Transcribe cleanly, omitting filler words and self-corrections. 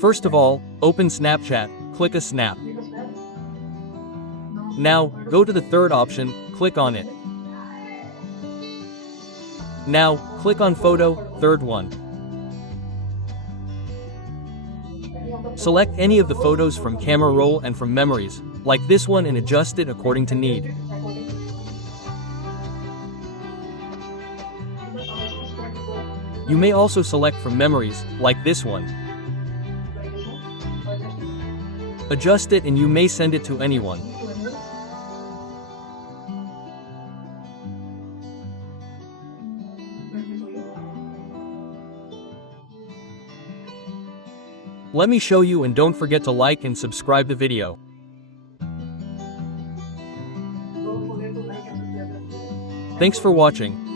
First of all, open Snapchat, click a snap. Now, go to the third option, click on it. Now, click on photo, third one. Select any of the photos from camera roll and from memories, like this one, and adjust it according to need. You may also select from memories, like this one. Adjust it and you may send it to anyone. Let me show you, and don't forget to like and subscribe the video. Thanks for watching.